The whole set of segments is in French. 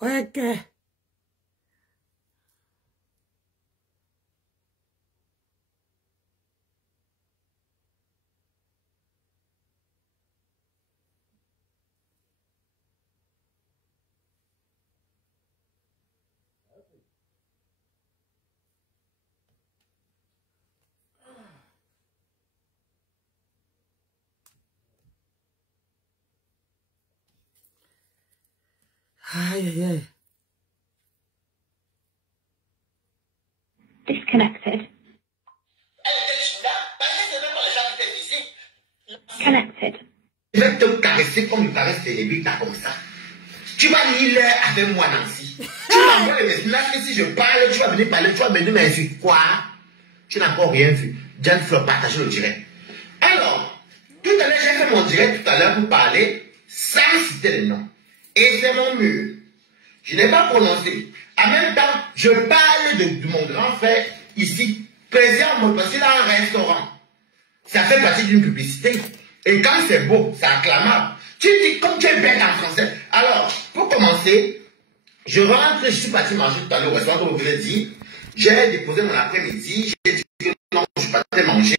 Ok. Aïe, aïe, aïe. Disconnected. Connected. Je vais te caresser comme une caresse télévique là comme ça. Tu vas lire avec moi, Nancy. Tu m'envoies les messages que si je parle, tu vas venir parler, tu vas venir m'insulter. Quoi? Tu n'as encore rien vu. Jan Fleur, partage le direct. Alors, tout à l'heure, j'ai fait mon direct tout à l'heure pour parler sans citer les noms. Et c'est mon mur. Je n'ai pas prononcé. En même temps, je parle de mon grand frère ici, présent parce qu'il a un restaurant. Ça fait partie d'une publicité. Et quand c'est beau, c'est acclamable. Tu dis comme tu es bête en français. Alors, pour commencer, je rentre, je suis parti manger tout à l'heure au restaurant, comme je vous l'ai dit. J'ai déposé mon après-midi. J'ai dit que non, je suis parti manger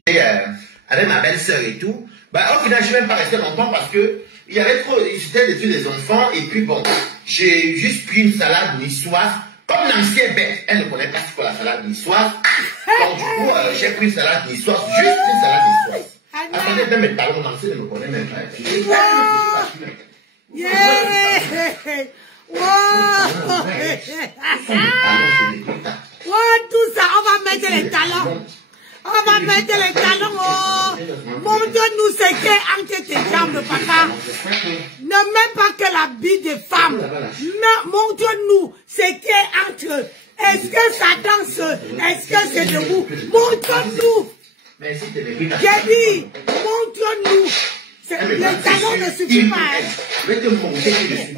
avec ma belle-sœur et tout. Bah, au final, je ne suis même pas resté longtemps parce que il y avait trop, c'était des trucs des enfants. Et puis bon, j'ai juste pris une salade niçoise. Comme Nancy est bête, elle ne connaît pas ce qu'est la salade niçoise. Donc du coup, j'ai pris une salade niçoise, juste une salade niçoise. Attendez, même mes talons, Nancy ne me connaît même pas. Tout ça, on va mettre les talons. On va mettre les talons. Oh. Montre-nous ce qui est entre tes jambes, papa. Ne mets pas que la bille des femmes. Montre-nous ce qui est entre. Est-ce que ça danse? Est-ce que c'est debout? Montre-nous. J'ai dit, montre-nous. Les talons ne suffisent pas. Je vais te montrer que je suis.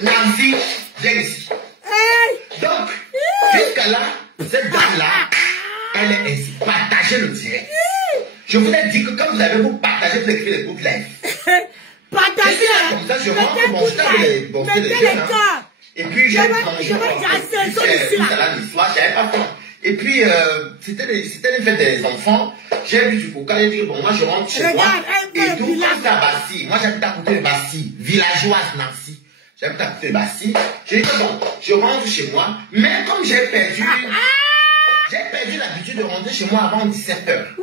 Nancy, viens ici. Donc, jusqu'à là, cette dame-là, elle est ainsi. Partagez le direct. Je vous ai dit que quand vous avez vous partagé, vous écrivez les groupes live. Partagez. Comme ça, je rentre mon stade et les cœurs. Et puis, j'ai mangé une salade du soir, j'avais pas faim. Et puis, c'était les fêtes des enfants. J'ai vu du coca, j'ai dit, bon, moi, je rentre chez moi. Et tout, comme ça, Bassi. Moi, j'habite à côté de Bassi, villageoise Nancy. J'habite à côté de Bassi. J'ai dit, bon, je rentre chez moi. Mais comme j'ai perdu l'habitude de rentrer chez moi avant 17h.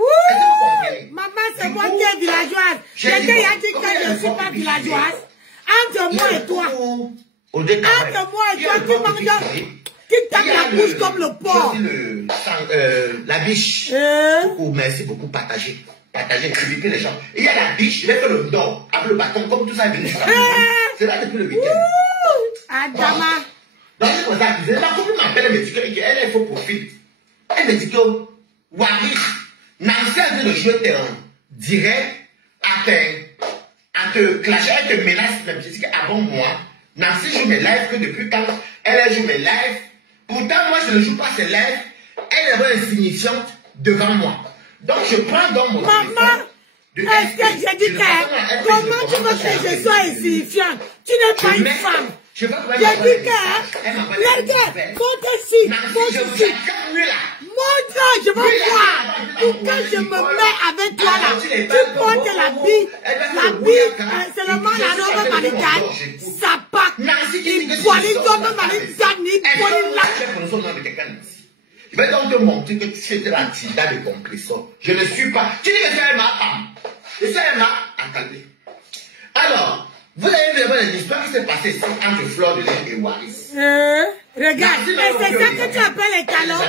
Maman, c'est moi qui est villageoise. Quelqu'un a dit que je ne suis pas villageoise. Entre moi et toi. Entre moi et toi, tu manges. Qui tape la bouche comme le porc. La biche. Merci beaucoup, partagez. Partagez, invitez les gens. Et il y a la biche, je vais faire le dos, avec le bâton, comme tout ça est venu. C'est là depuis le week-end. Adama. Donc, c'est comme ça. La copine m'appelle, elle me dit qu'elle est faux profil. Elle me dit que, Wari, Nancy a dit de jeter un direct à te clasher, elle te menace même. Je dis qu'avant moi, Nancy joue mes lives que depuis quand elle joue mes lives. Pourtant, moi, je ne joue pas ses lives. Elle est vraiment insignifiante devant moi. Donc, je prends dans mon maman, est-ce que j'ai dit que comment tu veux que je sois insignifiante? Tu n'es pas une femme. J'ai dit que monte ici, monte ici. Montre, je veux voir. Pour que je me mets avec toi là, tu portes la bille, seulement la robe maritale, ça part. Il poilit comme maritale, il poilit là. Je vais donc te montrer que tu étais la tida de compression. Je ne suis pas. Tu dis que c'est ma femme. Et c'est ma. Attendez. Alors, vous avez vu l'histoire qui s'est passée ici entre Fleur de Lune et Waris. Regarde, c'est ça que tu appelles les talons.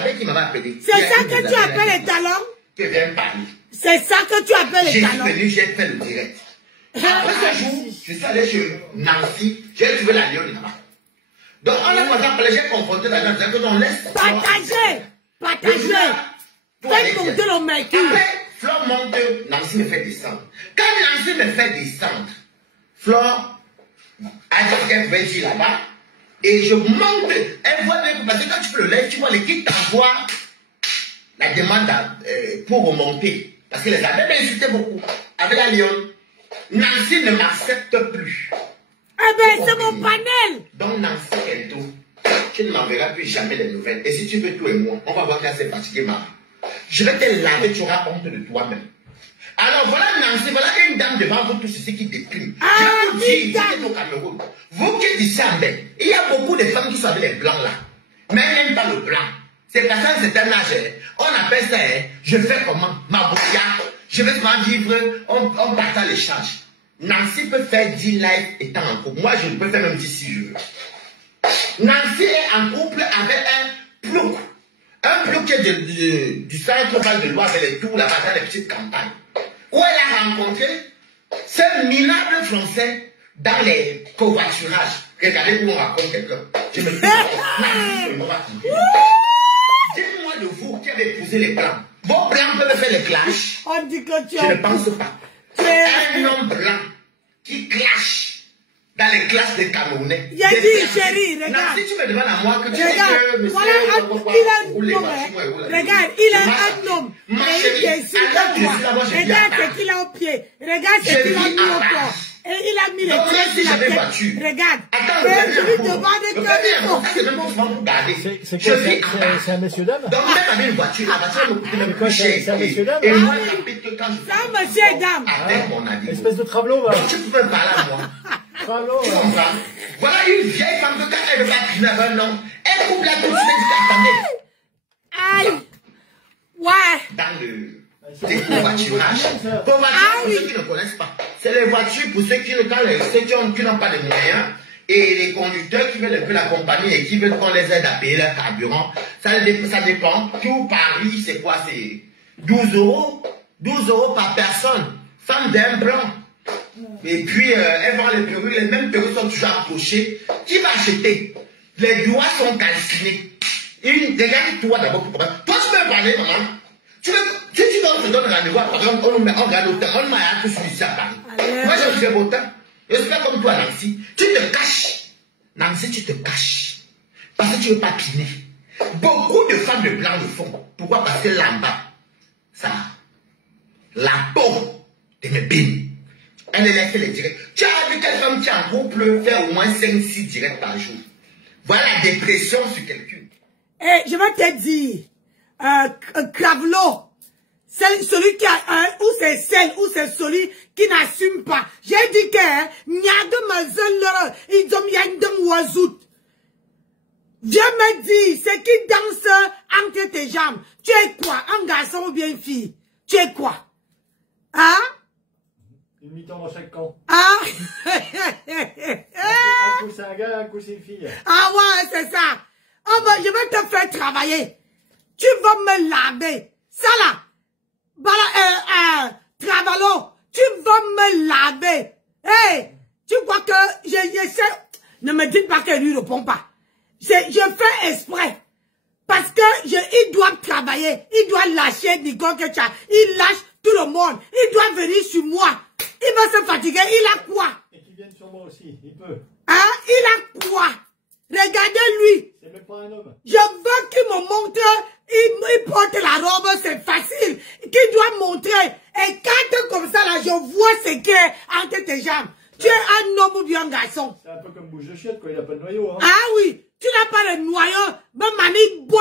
C'est ça que tu appelles les talons. Tu viens parler. C'est ça que tu appelles les talons. J'ai fait le direct. Après ce jour, je suis allé chez Nancy, j'ai trouvé la lionne là-bas. Donc, on a commencé à parler, j'ai confronté la lionne, c'est-à-dire que l'on laisse. Partagez. Faites monter le mercure. Après, Fleur monte, Nancy me fait descendre. Quand Nancy me fait descendre, Fleur a dit qu'elle pouvait dire là-bas. Et je monte, elle voit même, parce que quand tu fais le live, tu vois l'équipe t'envoie la demande pour remonter. Parce que les avait insulté beaucoup. Avec la lionne, Nancy ne m'accepte plus. Eh ben, c'est mon panel. Donc Nancy tu ne m'enverras plus jamais les nouvelles. Et si tu veux, toi et moi, on va voir qu'elle s'est fatiguée, Marie. Je vais te laver, tu auras honte de toi-même. Alors voilà Nancy, voilà une dame devant vous tous ici qui déprime. Je vais vous dire, ici au Cameroun, vous qui êtes ici en Belgique, il y a beaucoup de femmes qui sont avec les blancs là. Mais elles n'aiment pas le blanc. C'est parce qu'à un certain âge, on appelle ça, je fais comment? Ma bouilla, je vais te vivre, on partage l'échange. Nancy peut faire 10 lives étant en couple. Moi, je peux faire même 10 si je veux. Nancy est en couple avec un plouc. Un plouc qui est du centre Val de Loire avec les tours là-bas dans les petites campagnes. Où elle a rencontré ce minable français dans les covoiturages. Regardez où on raconte quelqu'un. Je me dis, dites-moi de vous qui avez épousé les blancs. Vos blancs peuvent faire les clashs. On dit que tu je ne pense pas. Un homme blanc qui clash dans les classes des Camerounais. Il a dit, chérie, regarde. Si tu me demandes à moi que tu regarde, monsieur, voilà, il a un homme. Regarde, il a un homme. Et il est sur toi. Regarde ce qu'il a au pied. Regarde ce qu'il a mis au corps. Et il a mis les tresses sur la tête. Regarde. Et je lui demande que c'est un monsieur dame. Donc, même avec une voiture, la voiture me coûte même plus cher. C'est un monsieur dame. Et moi, j'habite que quand je c'est un monsieur dame. avec mon avis. Espèce de travelot, va. Tu peux parler à moi. Travelot, Tu comprends? Voilà une vieille femme que quand elle va cuisiner avec un homme, elle coupe la couche, elle dit, attendez. Aïe. Ouais. Dans le covoiturage. Covoiturage, pour ceux qui ne connaissent pas, c'est les voitures pour ceux qui n'ont pas de moyens et les conducteurs qui veulent un peu l'accompagner et qui veulent qu'on les aide à payer leur carburant. Ça dépend. Tout Paris, c'est quoi? C'est 12 €. 12 € par personne. Femme d'un blanc. Et puis, elles vont les perruques. Les mêmes perruques sont toujours accrochées. Qui va acheter? Les doigts sont calcinés. Regarde-toi d'abord pour comprendre. Toi, tu peux parler, maman. Tu te donnes rendez-vous, par exemple, on regarde au temps, on m'a appris ici à Paris. Moi, je suis beau temps. Je suis pas comme toi, Nancy. Tu te caches. Nancy, tu te caches. Parce que tu ne veux pas piner. Beaucoup de femmes de blanc le font. Pourquoi? Parce que là-bas, ça, la peau de mes bénis, elle est laissée les directs. Tu as vu quelle femme qui est en couple faire au moins 5-6 directs par jour. Voilà la dépression sur quelqu'un. Eh, je vais te dire. Cravelo, c'est celui qui a ou c'est celle, ou c'est celui qui n'assume pas. J'ai dit que, ils ont mis un oiseau. Viens me dire, c'est qui danse entre tes jambes. Tu es quoi? Un garçon ou bien une fille? Tu es quoi? Hein? Une mi-temps dans chaque camp. Ah? Un coup c'est un gars, un coup c'est une fille. Ah ouais, c'est ça. Oh ben, je vais te faire travailler. Tu vas me laver. Ça là. Travalo. Tu vas me laver. Hey, tu crois que j'essaie. Ne me dites pas que lui ne répond pas. Je fais exprès. Parce que il doit travailler. Il doit lâcher Nicole Ketcha. Il lâche tout le monde. Il doit venir sur moi. Il va se fatiguer. Il a quoi? Et qu'il vienne sur moi aussi. Il peut. Hein? Il a quoi? Regardez-lui. C'est même pas un homme. Je veux qu'il me montre, il porte la robe, c'est facile. Qu'il doit montrer. Et quand comme ça, là, je vois ce qu'il y a entre tes jambes. Tu es un homme ou bien un garçon. C'est un peu comme bouche de chiotte, quoi. Il n'a pas de noyau, hein. Ah oui, tu n'as pas de noyau. Mais mani bon,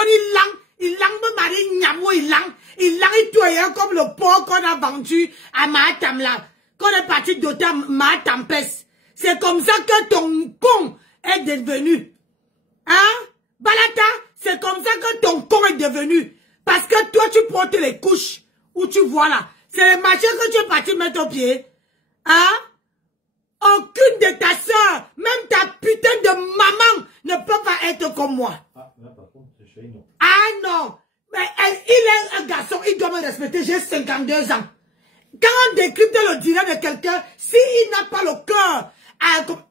il lang, mais mani nyamo, il lang, il toye comme le porc qu'on a vendu à Mahatam, là. Qu'on est parti d'Ota Mahatampes. C'est comme ça que ton con est devenu. Hein? Balata, c'est comme ça que ton corps est devenu. Parce que toi, tu portes les couches où tu vois là. C'est les machins que tu es parti mettre au pied. Hein? Aucune de ta soeur, même ta putain de maman, ne peut pas être comme moi. Ah, là, par contre, c'est chez nous. Ah non. Mais il est un garçon, il doit me respecter. J'ai 52 ans. Quand on décrypte le dîner de quelqu'un, s'il n'a pas le cœur,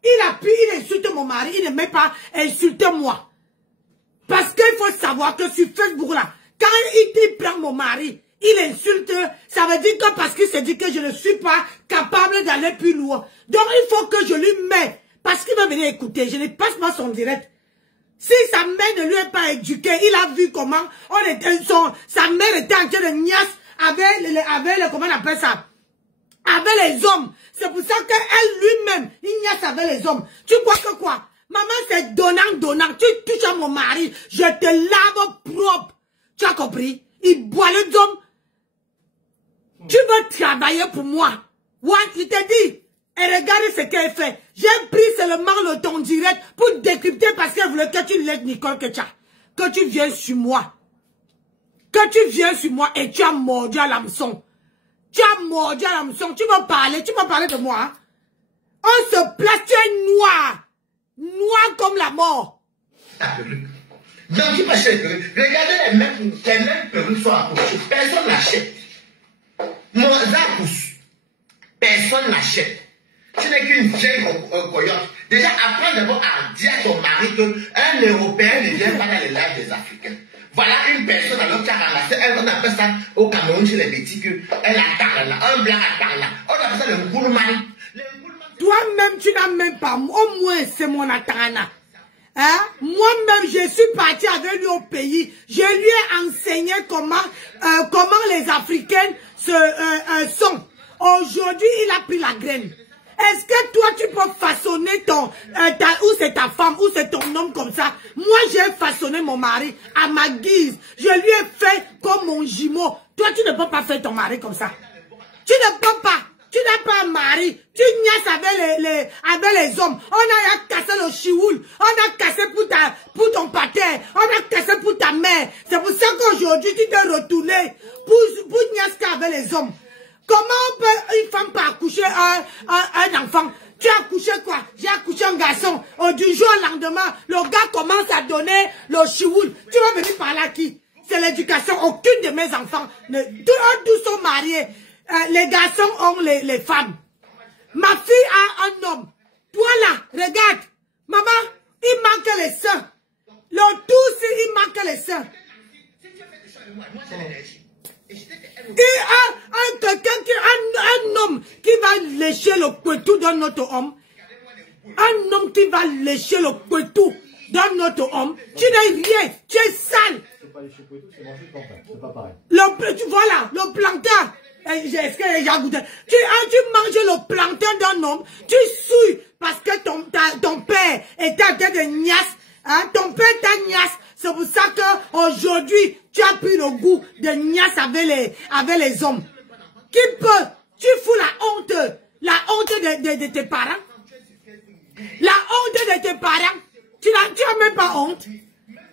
il insulte mon mari, il ne met pas insulter moi. Parce qu'il faut savoir que sur Facebook là, quand il prend mon mari, il insulte, ça veut dire que parce qu'il se dit que je ne suis pas capable d'aller plus loin. Donc il faut que je lui mette, parce qu'il va venir écouter, je ne passe pas son direct. Si sa mère ne lui est pas éduquée, il a vu comment sa mère était en train de niasse avec comment on appelle ça? Avec les hommes. C'est pour ça qu'elle lui-même, il niasse avec les hommes. Tu crois que quoi? Maman, c'est donnant. Tu touches à mon mari, je te lave propre. Tu as compris? Il boit le dôme. Tu veux travailler pour moi. Ouais, il te dit. Et regarde ce qu'elle fait. J'ai pris seulement le ton direct pour décrypter parce qu'elle voulait que tu lèves Nicole Kecha. Que tu viennes sur moi. Que tu viennes sur moi et tu as mordu à l'hameçon. Tu as mordu à l'hameçon. Tu vas parler de moi. Hein? On se place, tu es noir. Noir comme la mort. Donc tu peux acheter les perruques. Regardez les mêmes perruques sont accrochées. Personne n'achète. Mon pousse. Personne n'achète. Tu n'es qu'une vieille coyote. Déjà, apprends d'abord à dire à ton mari qu'un Européen ne vient pas dans les lives des Africains. Voilà une personne alors qui a ramassé, on appelle ça au Cameroun chez les Bétis, elle attend là, un blanc attend là. On appelle ça le gourmand. Toi-même, tu n'as même pas, au moins c'est mon atana. Hein? Moi-même, je suis partie avec lui au pays. Je lui ai enseigné comment les Africains sont. Aujourd'hui, il a pris la graine. Est-ce que toi, tu peux façonner ou c'est ta femme, ou c'est ton homme comme ça? Moi, j'ai façonné mon mari à ma guise. Je lui ai fait comme mon jumeau. Toi, tu ne peux pas faire ton mari comme ça. Tu ne peux pas. Tu n'as pas un mari. Tu niaises avec les hommes. On a cassé le chioul. On a cassé pour ton pater. On a cassé pour ta mère. C'est pour ça qu'aujourd'hui, tu t'es retourné pour niaiser avec les hommes. Comment peut une femme pas accoucher un enfant? Tu as accouché quoi? J'ai accouché un garçon. Du jour au lendemain, le gars commence à donner le chioul. Tu vas venir par là qui? C'est l'éducation. Aucune de mes enfants, tous sont mariés. Les garçons ont les femmes. Ma fille a un homme. Toi là, regarde. Maman, il manque les seins. Le tout, il manque les seins. Un homme qui va lécher le couteau dans notre homme. Un homme qui va lécher le couteau dans notre homme. Tu n'es rien, tu es sale. C'est pas lécher le couteau, c'est manger le plantain. C'est pas pareil. Voilà, le plantain. Est-ce que j'ai goûté? Tu manges le plantain d'un homme, tu souilles parce que ton père était en train de niasse. Hein? Ton père t'a niasse. C'est pour ça qu'aujourd'hui, tu as pris le goût de niasse avec les hommes. Qui peut? Tu fous la honte de tes parents. La honte de tes parents. Tu n'as même pas honte.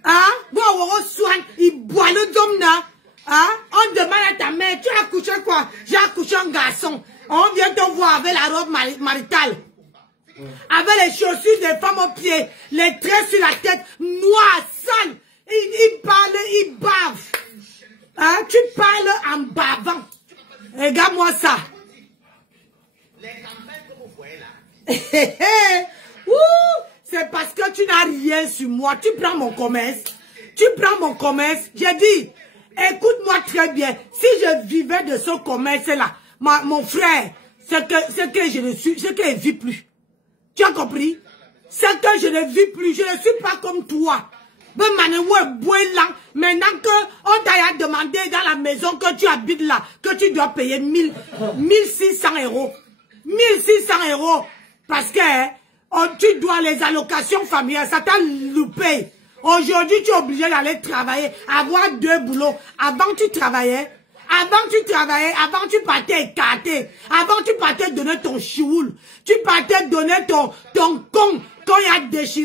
Hein? Bon, on soigne, il boit le dôme là. Hein? On demande à ta mère, tu as accouché quoi? J'ai accouché un garçon. On vient te voir avec la robe maritale. Avec les chaussures des femmes aux pieds, les traits sur la tête, noir, sale. Il parle, il bave. Hein? Tu parles en bavant. Regarde-moi ça. C'est parce que tu n'as rien sur moi. Tu prends mon commerce. J'ai dit, écoute-moi très bien. Si je vivais de ce commerce-là, mon frère, c'est que je ne vis plus. Tu as compris? C'est que je ne vis plus. Je ne suis pas comme toi. Maintenant qu'on t'a demandé dans la maison que tu habites là, que tu dois payer 1600 €. 1600 €. Parce que tu dois les allocations familiales. Ça t'a loupé. Aujourd'hui, tu es obligé d'aller travailler, avoir 2 boulots. Avant, tu travaillais, avant, tu partais écarté. Avant, tu partais donner ton chioul. Tu partais donner ton con. Quand il y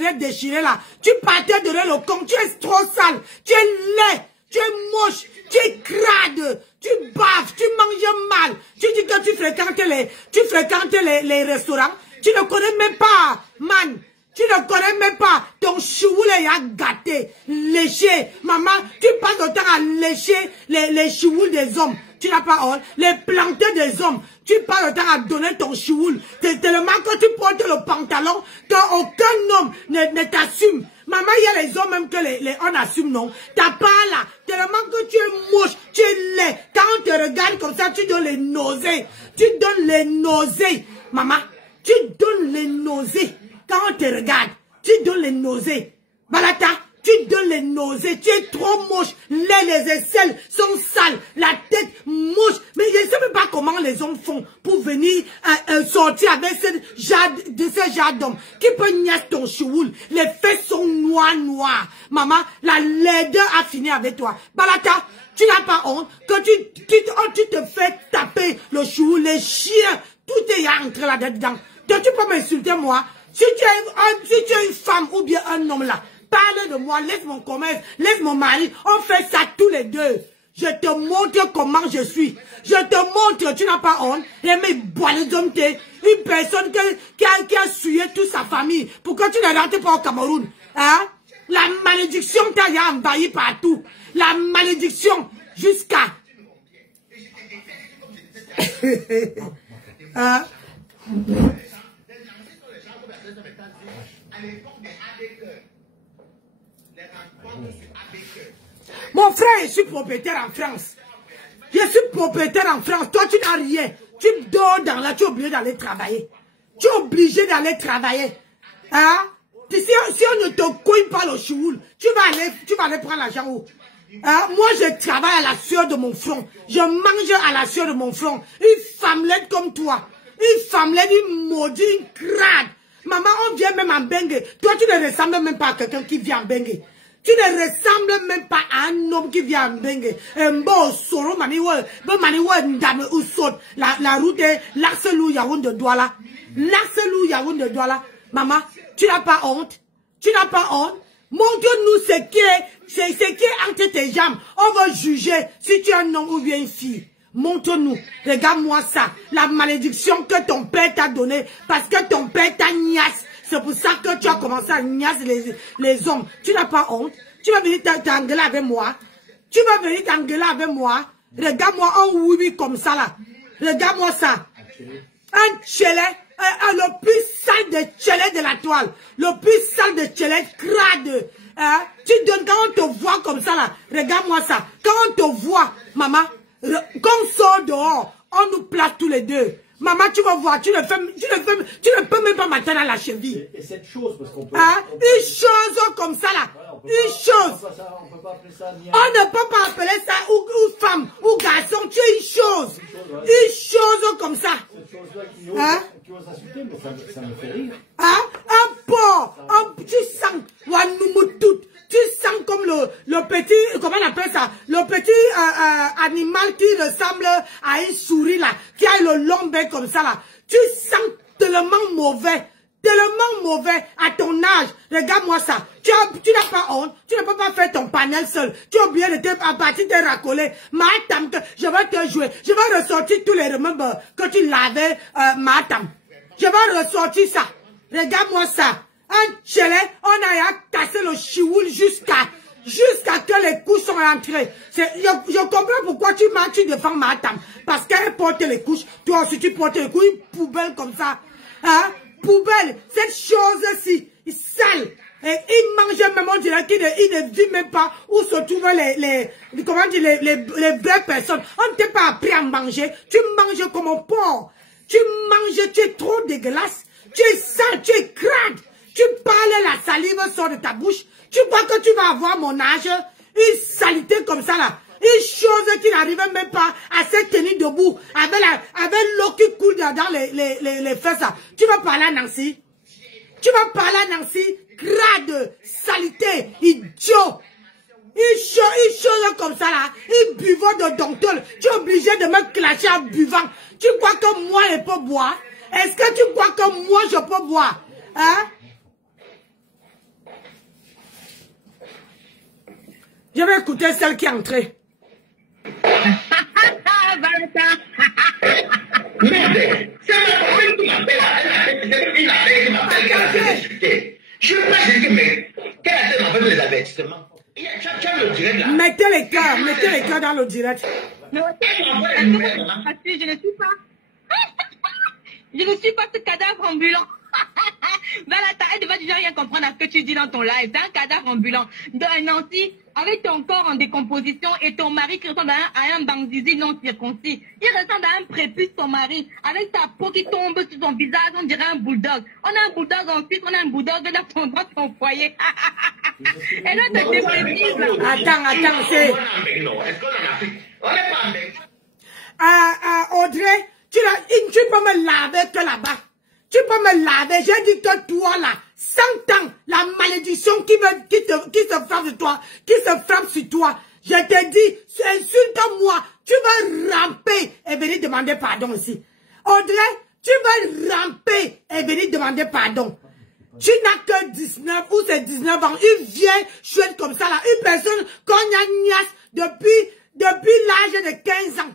a déchiré là. Tu partais donner le con. Tu es trop sale. Tu es laid. Tu es moche. Tu es crade. Tu baves. Tu manges mal. Tu dis que tu fréquentes les restaurants. Tu ne connais même pas, man. Tu ne connais même pas. Ton chioul est gâté, léché. Maman, tu passes le temps à lécher les chioul des hommes. Tu n'as pas honte. Les plantains des hommes. Tu passes le temps à donner ton chioul. Tellement que tu portes le pantalon qu'aucun homme ne t'assume. Maman, il y a les hommes même que on assume, non. T'as pas là. Tellement que tu es moche, tu es laid. Quand on te regarde comme ça, tu donnes les nausées. Tu donnes les nausées. Maman, tu donnes les nausées. Quand on te regarde, tu donnes les nausées. Balata, Tu donnes les nausées, tu es trop moche. Les aisselles sont sales, la tête moche. Mais je ne sais même pas comment les hommes font pour venir sortir avec ces jardins d'hommes. Qui peut niaise ton chououl? Les fesses sont noirs. Maman, la laideur a fini avec toi. Balata, tu n'as pas honte que tu te fais taper le chououl, les chiens, tout est rentré là-dedans. Donc tu peux m'insulter moi. Si tu es une femme ou bien un homme là, parle de moi, laisse mon commerce, laisse mon mari, on fait ça tous les deux. Je te montre comment je suis. Je te montre, tu n'as pas honte. Et mais une personne qui a sué toute sa famille. Pourquoi tu ne rentres pas au Cameroun? Hein? La malédiction t'a envahi partout. La malédiction jusqu'à... hein? Mon frère, je suis propriétaire en France. Je suis propriétaire en France. Toi, tu n'as rien. Tu dors dans là, tu es obligé d'aller travailler. Tu es obligé d'aller travailler. Hein? Si on ne te couille pas le chououl, tu vas aller prendre l'argent où? Hein? Moi, je travaille à la sueur de mon front. Je mange à la sueur de mon front. Une femmelette comme toi. Une femmelette, une maudite, une crade. Maman, on vient même en Bengue. Toi, tu ne ressembles même pas à quelqu'un qui vient en Bengue. Tu ne ressembles même pas à un homme qui vient en Bengue. La route est l'Arcelou Yaoundé de Douala. L'Arcelou Yaoundé de Douala. Maman, tu n'as pas honte? Tu n'as pas honte? Montre-nous ce qui est entre tes jambes. On va juger si tu es un homme ou bien une fille. Montre-nous. Regarde-moi ça. La malédiction que ton père t'a donnée parce que ton père t'a niasse. C'est pour ça que tu as commencé à niaiser les hommes. Tu n'as pas honte? Tu vas venir t'engueuler avec moi? Tu vas venir t'engueuler avec moi? Regarde-moi un oui comme ça là. Regarde-moi ça. Un tchelé. Le plus sale de tchelé de la toile. Le plus sale de tchelé crade. Tu donnes quand on te voit comme ça là. Regarde-moi ça. Quand on te voit, maman, quand on sort dehors, on nous place tous les deux. Maman, tu vas voir, tu ne peux même pas m'attendre à la cheville. Et cette chose, parce qu'on peut... une chose comme ça, là. Voilà, une chose. On peut pas appeler ça... On ne peut pas appeler ça ou femme, ou garçon. Tu es une chose. Une chose comme ça. Cette chose-là qui ose insulter, mais ça me fait rire. Un porc. Tu sens... Tu sens comme le petit, comment on appelle ça, le petit animal qui ressemble à une souris là, qui a le long bec comme ça là. Tu sens tellement mauvais à ton âge. Regarde-moi ça. Tu n'as pas honte. Tu ne peux pas faire ton panel seul. Tu es obligé de à partir de racoler. Matam, je vais te jouer. Je vais ressortir tous les remèdes que tu l'avais, Matam. Je vais ressortir ça. Regarde-moi ça. Un tchelé, on a cassé le chioul jusqu'à que les couches sont rentrées. Je comprends pourquoi tu défends Matam. Parce qu'elle porte les couches. Toi aussi, tu portes les couches. Une poubelle comme ça. Hein? Poubelle. Cette chose-ci, sale. Et il mange même, on dirait qu'il ne dit même pas où se trouvent les vraies personnes. On ne t'a pas appris à manger. Tu manges comme un porc. Tu manges, tu es trop dégueulasse. Tu es sale, tu es crade. Tu parles, la salive sort de ta bouche. Tu crois que tu vas avoir mon âge? Une saleté comme ça là. Une chose qui n'arrive même pas à se tenir debout. Avec l'eau qui coule dans les fesses là. Tu vas parler à Nancy? Tu vas parler à Nancy? Crade, saleté, idiot. Une chose comme ça là. Une buvant de docteur. Tu es obligé de me clasher en buvant. Tu crois que moi je peux boire? Est-ce que tu crois que moi je peux boire? Hein? Je vais écouter celle qui est entrée. Merde, c'est ma copine qui m'appelle. Il m'appelle qu'elle a fait discuter. Je ne veux pas dire mais qu'elle a fait en fait les avertissements. Tu as le direct là. Mettez les cœurs dans le direct. Mais je ne suis pas. Je ne suis pas ce cadavre ambulant. Valata, elle ne va déjà rien comprendre à ce que tu dis dans ton live. C'est un cadavre ambulant. Nancy, avec ton corps en décomposition et ton mari qui ressemble à un bandizi non circoncis. Il ressemble à un prépuce, ton mari, avec sa peau qui tombe sur son visage, on dirait un bulldog. On a un bulldog en Suisse, on a un bulldog dans ton foyer. Et là, t'es dépressible. Attends, c'est... Est-ce qu'on en Afrique? On n'est pas en Belgique. Audrey, tu peux me laver que là-bas. Tu peux me laver. J'ai dit que toi là, 100 ans, la malédiction qui se frappe sur toi, sur toi. Je te dis, insulte-moi, tu vas ramper et venir demander pardon ici. Audrey, tu vas ramper et venir demander pardon. Tu n'as que 19 ou c'est 19 ans. Il vient chouette comme ça là. Une personne qu'on a depuis l'âge de 15 ans.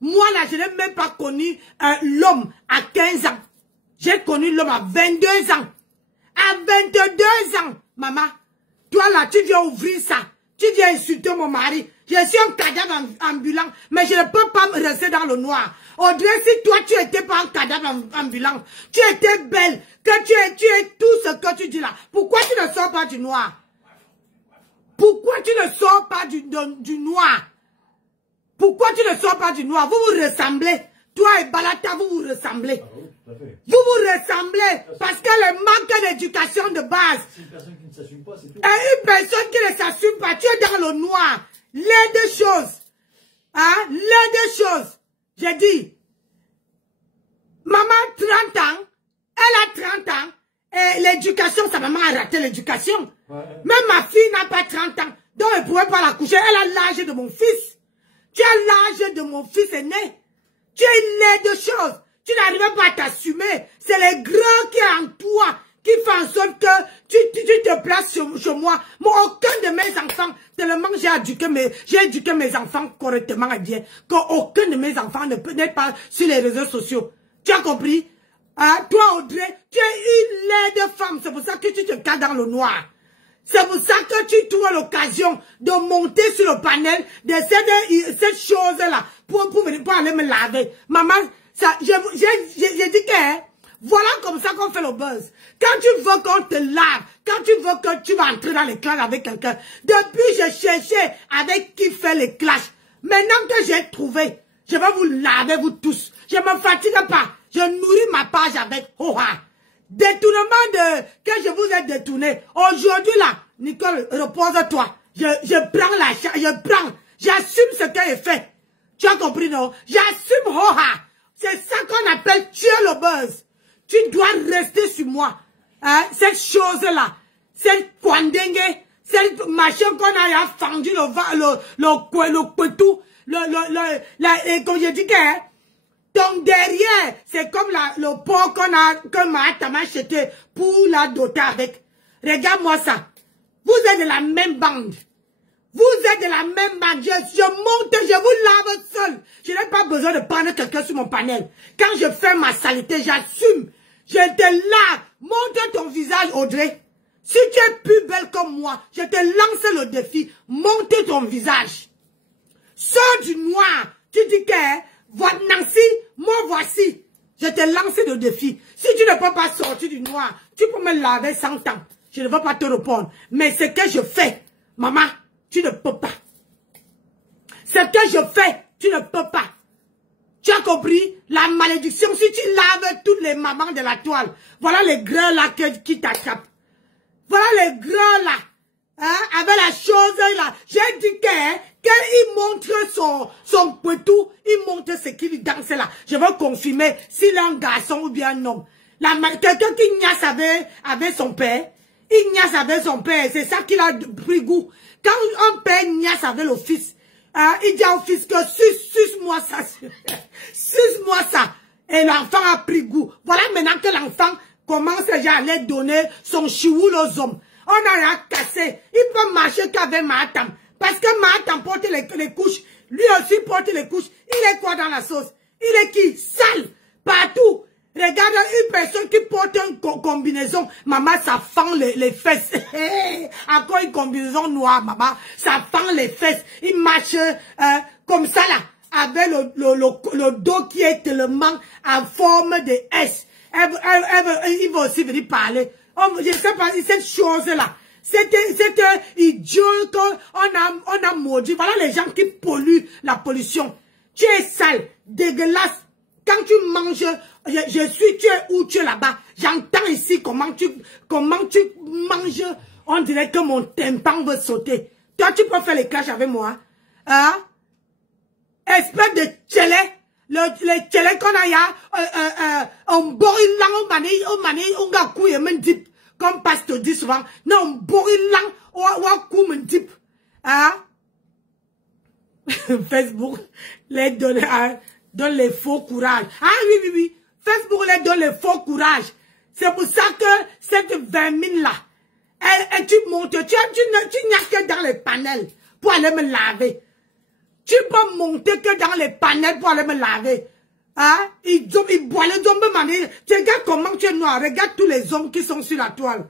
Moi là, je n'ai même pas connu l'homme à 15 ans. J'ai connu l'homme à 22 ans. À 22 ans, maman. Toi là, tu viens ouvrir ça. Tu viens insulter mon mari. Je suis un cadavre ambulant, mais je ne peux pas me rester dans le noir. Audrey, si toi tu n'étais pas un cadavre ambulant, tu étais belle, que tu es tout ce que tu dis là, pourquoi tu ne sors pas du noir? Pourquoi tu ne sors pas du noir? Pourquoi tu ne sors pas du noir? Vous vous ressemblez. Toi et Balata, vous vous ressemblez. Vous vous ressemblez parce que le manque d'éducation de base. C'est une personne qui ne s'assume pas, c'est tout. Et une personne qui ne s'assume pas, tu es dans le noir. Les deux choses. Hein? Les deux choses. J'ai dit, maman 30 ans, elle a 30 ans, et l'éducation, sa maman a raté l'éducation. Ouais. Même ma fille n'a pas 30 ans, donc elle ne pouvait pas la coucher. Elle a l'âge de mon fils. Tu as l'âge de mon fils aîné. Tu es les deux choses. Tu n'arrives pas à t'assumer. C'est les grands qui sont en toi qui font en sorte que tu te places chez moi. Moi, aucun de mes enfants, tellement j'ai éduqué mes enfants correctement et bien, qu'aucun de mes enfants ne peut n'être pas sur les réseaux sociaux. Tu as compris? Hein? Toi, Audrey, tu es une laide femme. C'est pour ça que tu te caches dans le noir. C'est pour ça que tu trouves l'occasion de monter sur le panel de cette chose-là pour aller me laver. Maman, j'ai dit que hein, voilà comme ça qu'on fait le buzz. Quand tu veux qu'on te lave, quand tu veux que tu vas entrer dans les clashs avec quelqu'un, depuis j'ai cherché avec qui faire les clashs. Maintenant que j'ai trouvé, je vais vous laver vous tous. Je ne me fatigue pas. Je nourris ma page avec Hoha. Détournement que je vous ai détourné. Aujourd'hui là, Nicole, repose-toi. Je prends j'assume ce qu'elle a fait. Tu as compris, non? J'assume Hoha. C'est ça qu'on appelle tuer le buzz. Tu dois rester sur moi. Hein? Cette chose-là, cette kwandenge, cette machin qu'on a fendu le couteau, comme je dis que, donc derrière, c'est comme le porc que m'a acheté pour la doter avec. Regarde-moi ça. Vous êtes de la même bande. Vous êtes de la même bande. Je monte, je vous lave seul. Je n'ai pas besoin de prendre quelqu'un sur mon panel. Quand je fais ma saleté, j'assume. Je te lave. Montre ton visage, Audrey. Si tu es plus belle comme moi, je te lance le défi. Montre ton visage. Sors du noir. Tu dis que, Nancy, moi voici. Je te lance le défi. Si tu ne peux pas sortir du noir, tu peux me laver 100 ans. Je ne vais pas te répondre. Mais ce que je fais, maman, tu ne peux pas. Ce que je fais, tu ne peux pas. Tu as compris? La malédiction, si tu laves toutes les mamans de la toile, voilà les grands là qui t'attrapent. Voilà les grands là. Hein, avec la chose là. J'ai dit qu'il montre son petou, il montre ce qu'il danse là. Je veux confirmer s'il est un garçon ou bien un homme. Quelqu'un qui niasse avec son père, il niasse avec son père, c'est ça qu'il a pris goût. Quand un père niasse avec le fils, hein, il dit au fils que suce-moi ça, suce-moi ça. Et l'enfant a pris goût. Voilà maintenant que l'enfant commence déjà à aller donner son chioul aux hommes. On a cassé. Il peut marcher qu'avec Mahatam. Parce que Mahatam porte les couches. Lui aussi porte les couches. Il est quoi dans la sauce? Il est qui? Sale. Partout. Regarde une personne qui porte une combinaison. Maman, ça fend les fesses. Encore une combinaison noire, maman. Ça fend les fesses. Il marche comme ça là. Avec le dos qui est tellement en forme de S. Il va aussi venir parler. Je ne sais pas, cette chose-là, cette idiot qu'on a maudit. Voilà les gens qui polluent la pollution. Tu es sale, dégueulasse. Quand tu manges, tu es où tu es là-bas. J'entends ici comment tu manges On dirait que mon tympan veut sauter. Toi, tu peux faire les clashs avec moi. Hein? Espèce de tchélé. Les tchélé qu'on a, on borit lang, on manie, on ga couille, men dip. Comme Pasteur dit souvent. Non, on borit lang, on couille, men dip. Hein? Facebook les donne les faux courage. Ah oui. Facebook les donne les faux courage. C'est pour ça que cette 20 000 là, tu montes, tu n'as que dans les panels pour aller me laver. Tu peux monter que dans les panels pour aller me laver. Hein? Ils boivent les hommes manier. Tu regardes comment tu es noir. Regarde tous les hommes qui sont sur la toile.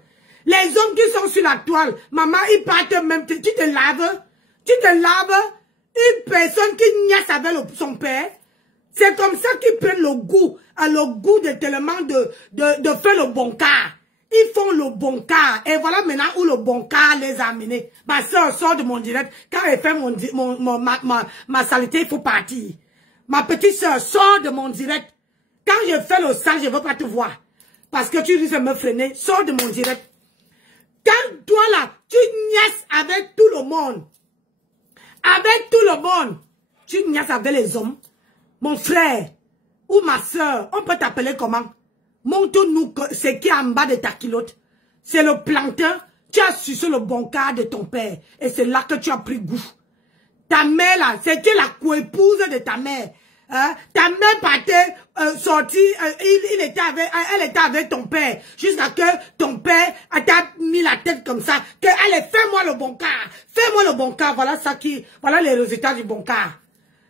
Les hommes qui sont sur la toile. Maman, ils partent même. Tu te laves. Tu te laves. Une personne qui niaise avec son père. C'est comme ça qu'ils prennent le goût de tellement de faire le bon quart. Ils font le bon quart. Et voilà maintenant où le bon quart les a amenés. Ma soeur sort de mon direct. Quand elle fait ma saleté, il faut partir. Ma petite soeur sort de mon direct. Quand je fais le sale, je ne veux pas te voir. Parce que tu risques de me freiner. Sors de mon direct. Quand toi là, tu niaises avec tout le monde. Avec tout le monde. Tu niaises avec les hommes. Mon frère ou ma soeur, on peut t'appeler comment? Montre-nous ce qui est en bas de ta culotte. C'est le plantain. Tu as sucé le bon quart de ton père. Et c'est là que tu as pris goût. Ta mère là, c'était la coépouse de ta mère. Hein? Ta mère partait sortie, elle était avec ton père. Jusqu'à que ton père t'a mis la tête comme ça. Que allez, fais-moi le bon quart. Fais-moi le bon quart. Voilà les résultats du bon quart.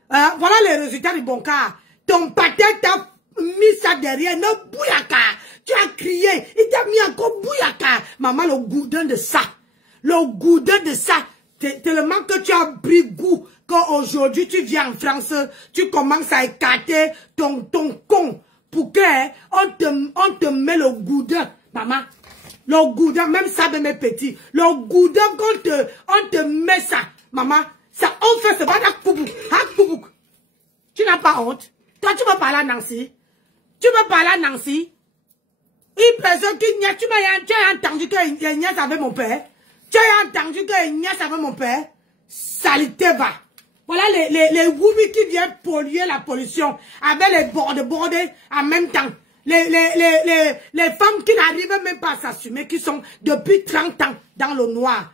Voilà les résultats du bon quart. Ton pâté t'a mis ça derrière, non, bouyaka. Tu as crié, il t'a mis encore bouyaka. Maman, le goudin de ça. Le goudin de ça. Tellement que tu as pris goût qu'aujourd'hui tu viens en France, tu commences à écarter ton con. Pour que on te met le goudin, maman. Le goudin, même ça de mes petits. Le goudin on te met ça, maman. Ça, on fait ce bada koubouk. Tu n'as pas honte. Toi, tu veux parler à Nancy. Tu veux parler à Nancy. Une personne qui niaise, tu as entendu qu'elle niaise avec mon père. Tu as entendu qu'elle niaise avec mon père. Salité va. Voilà les woumis qui viennent polluer la pollution. Avec les bordés en même temps. Les femmes qui n'arrivent même pas à s'assumer, qui sont depuis 30 ans dans le noir.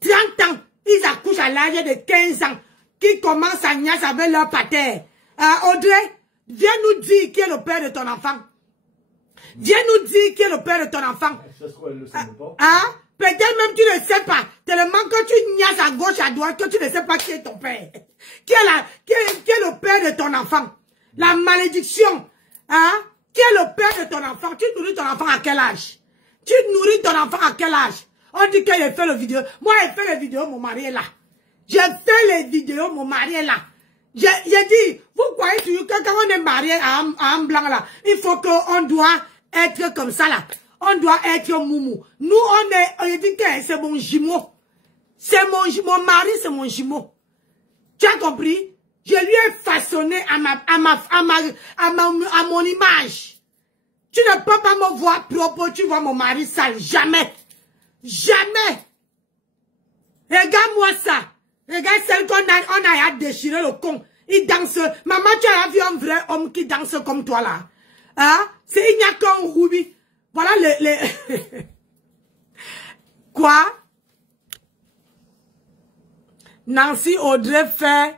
30 ans. Ils accouchent à l'âge de 15 ans, qui commencent à niaiser avec leur pater. Audrey, viens nous dire qui est le père de ton enfant. Viens nous dire qui est le père de ton enfant. Peut-être même tu ne sais pas. Tellement que tu niaises à gauche, à droite, que tu ne sais pas qui est ton père. Qui est le père de ton enfant. La malédiction. Qui est le père de ton enfant? Tu nourris ton enfant à quel âge? Tu nourris ton enfant à quel âge? On dit qu'il fait le vidéo. Moi, j'ai fait les vidéos, mon mari est là. J'ai fait les vidéos, mon mari est là. J'ai dit, vous croyez toujours que quand on est marié à un blanc là, il faut qu'on doit être comme ça là. On doit être moumou. Nous, on dit que c'est mon jumeau. C'est mon mari, c'est mon jumeau. Tu as compris? Je lui ai façonné à mon image. Tu ne peux pas me voir propre, tu vois mon mari sale. Jamais. Jamais. Regarde-moi ça. Regarde celle qu'on a déchiré le con. Il danse. Maman, tu as vu un vrai homme qui danse comme toi là. Il n'y a qu'un roubi. Voilà les... Quoi? Nancy Audrey fait